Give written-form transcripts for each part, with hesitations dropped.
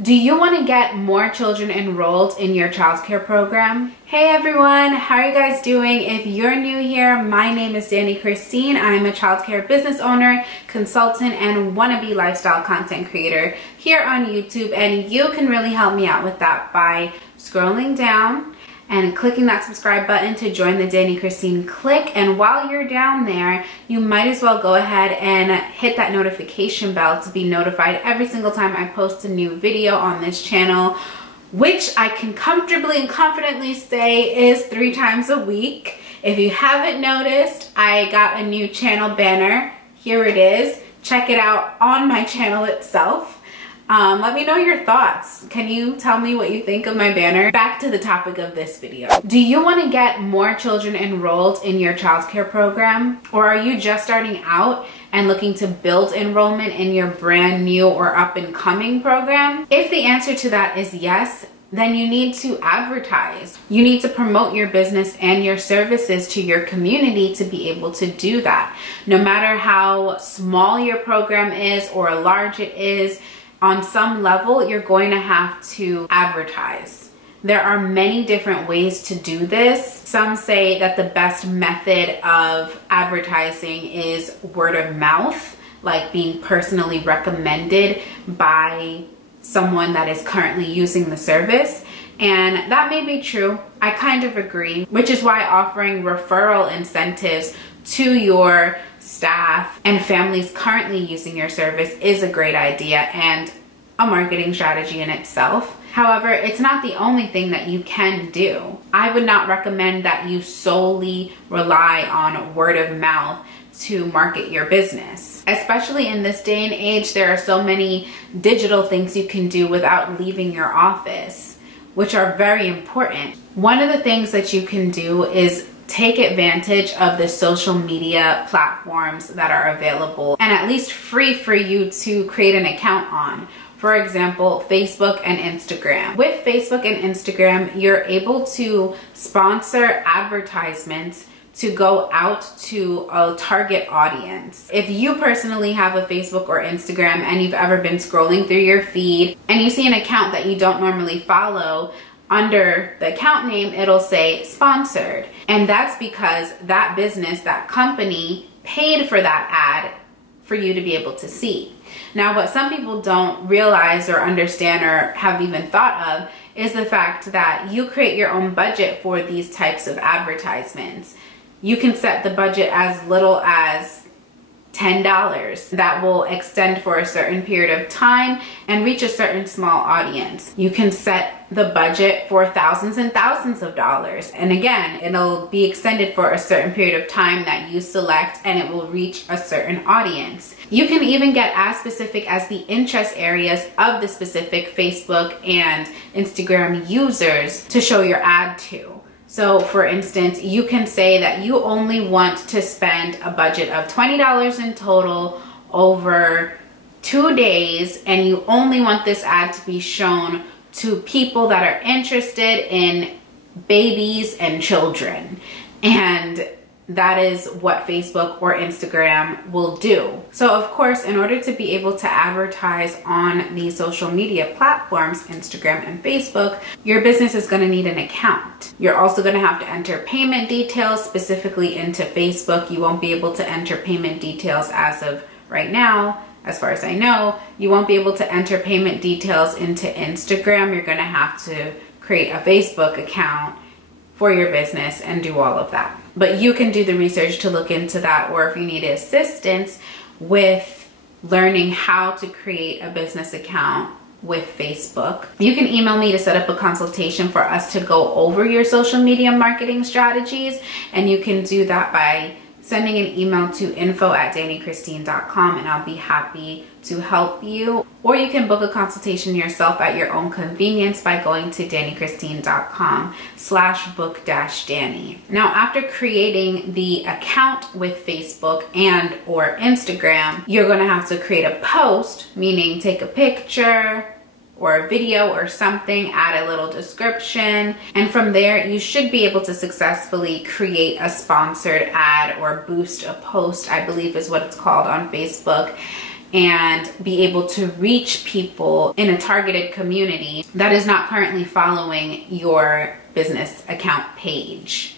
Do you want to get more children enrolled in your childcare program? Hey everyone, how are you guys doing? If you're new here, my name is Danny Christine. I'm a childcare business owner, consultant, and wannabe lifestyle content creator here on YouTube, and you can really help me out with that by scrolling down and clicking that subscribe button to join the Danny Christine clique. And while you're down there, you might as well go ahead and hit that notification bell to be notified every single time I post a new video on this channel, which I can comfortably and confidently say is 3 times a week. If you haven't noticed, I got a new channel banner. Here it is. Check it out on my channel itself. Let me know your thoughts. Can you tell me what you think of my banner? Back to the topic of this video. Do you want to get more children enrolled in your childcare program? Or are you just starting out and looking to build enrollment in your brand new or up and coming program? If the answer to that is yes, then you need to advertise. You need to promote your business and your services to your community to be able to do that. No matter how small your program is or large it is, on some level, you're going to have to advertise. There are many different ways to do this. Some say that the best method of advertising is word of mouth, like being personally recommended by someone that is currently using the service. And that may be true. I kind of agree, which is why offering referral incentives to your staff and families currently using your service is a great idea and a marketing strategy in itself. However, it's not the only thing that you can do. I would not recommend that you solely rely on word of mouth to market your business. Especially in this day and age, there are so many digital things you can do without leaving your office, which are very important. One of the things that you can do is take advantage of the social media platforms that are available and at least free for you to create an account on. For example, Facebook and Instagram. With Facebook and Instagram, you're able to sponsor advertisements to go out to a target audience. If you personally have a Facebook or Instagram and you've ever been scrolling through your feed and you see an account that you don't normally follow, under the account name, it'll say sponsored. And that's because that business, that company paid for that ad for you to be able to see. Now, what some people don't realize or understand or have even thought of is the fact that you create your own budget for these types of advertisements. You can set the budget as little as $10 that will extend for a certain period of time and reach a certain small audience. You can set the budget for thousands and thousands of dollars. And again, it'll be extended for a certain period of time that you select and it will reach a certain audience. You can even get as specific as the interest areas of the specific Facebook and Instagram users to show your ad to. So for instance, you can say that you only want to spend a budget of $20 in total over 2 days, and you only want this ad to be shown to people that are interested in babies and children. And that is what Facebook or Instagram will do. So of course, in order to be able to advertise on these social media platforms, Instagram and Facebook, your business is going to need an account. You're also going to have to enter payment details specifically into Facebook. You won't be able to enter payment details as of right now. As far as I know, you won't be able to enter payment details into Instagram. You're going to have to create a Facebook account for your business and do all of that. But you can do the research to look into that, or if you need assistance with learning how to create a business account with Facebook, you can email me to set up a consultation for us to go over your social media marketing strategies. And you can do that by sending an email to info@dannychristine.com, and I'll be happy to help you. Or you can book a consultation yourself at your own convenience by going to dannychristine.com/book-danny. Now, after creating the account with Facebook and or Instagram, you're going to have to create a post, meaning take a picture or a video or something, add a little description, and from there you should be able to successfully create a sponsored ad or boost a post, I believe is what it's called on Facebook. and be able to reach people in a targeted community that is not currently following your business account page.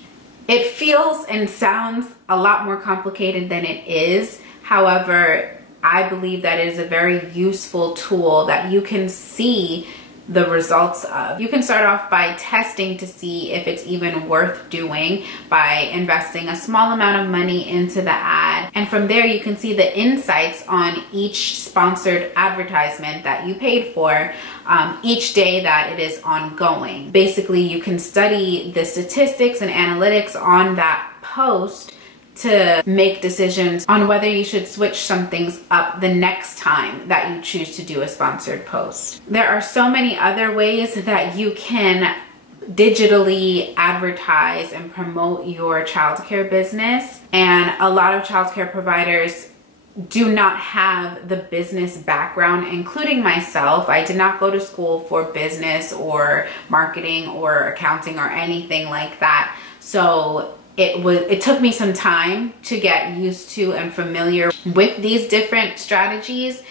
It feels and sounds a lot more complicated than it is. However, I believe that it is a very useful tool that you can see the results of. You can start off by testing to see if it's even worth doing by investing a small amount of money into the ad. And from there, you can see the insights on each sponsored advertisement that you paid for each day that it is ongoing. Basically, you can study the statistics and analytics on that post to make decisions on whether you should switch some things up the next time that you choose to do a sponsored post. There are so many other ways that you can digitally advertise and promote your childcare business, and a lot of childcare providers do not have the business background, including myself. I did not go to school for business or marketing or accounting or anything like that. So it took me some time to get used to and familiar with these different strategies,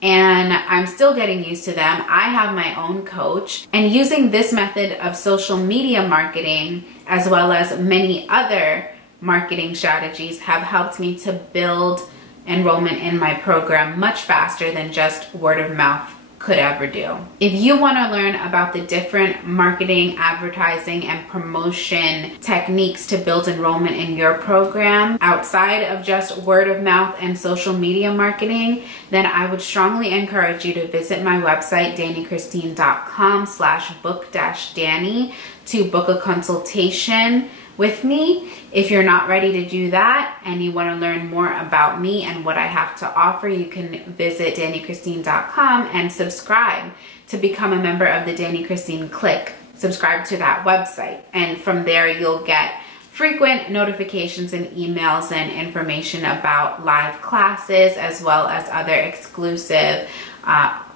and I'm still getting used to them. I have my own coach, and using this method of social media marketing as well as many other marketing strategies have helped me to build enrollment in my program much faster than just word of mouth could ever do. If you want to learn about the different marketing, advertising, and promotion techniques to build enrollment in your program outside of just word of mouth and social media marketing, then I would strongly encourage you to visit my website, dannychristine.com/book-danny, to book a consultation with me. If you're not ready to do that and you want to learn more about me and what I have to offer, you can visit dannychristine.com and subscribe to become a member of the Danny Christine Clique. Subscribe to that website, and from there you'll get frequent notifications and emails and information about live classes, as well as other exclusive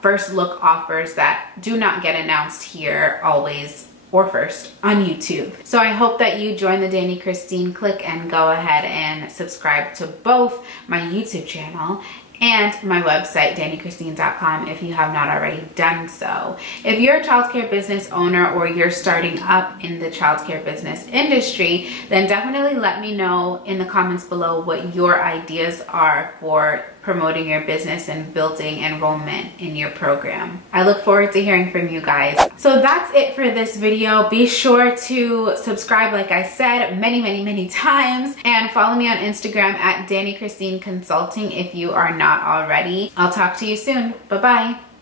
first look offers that do not get announced here always or first on YouTube. So I hope that you join the Danny Christine Clique and go ahead and subscribe to both my YouTube channel and my website, dannychristine.com, if you have not already done so. If you're a childcare business owner or you're starting up in the childcare business industry, then definitely let me know in the comments below what your ideas are for promoting your business and building enrollment in your program. I look forward to hearing from you guys. So that's it for this video. Be sure to subscribe, like I said, many times, and follow me on Instagram at Danny Christine Consulting if you are not already. I'll talk to you soon. Bye-bye.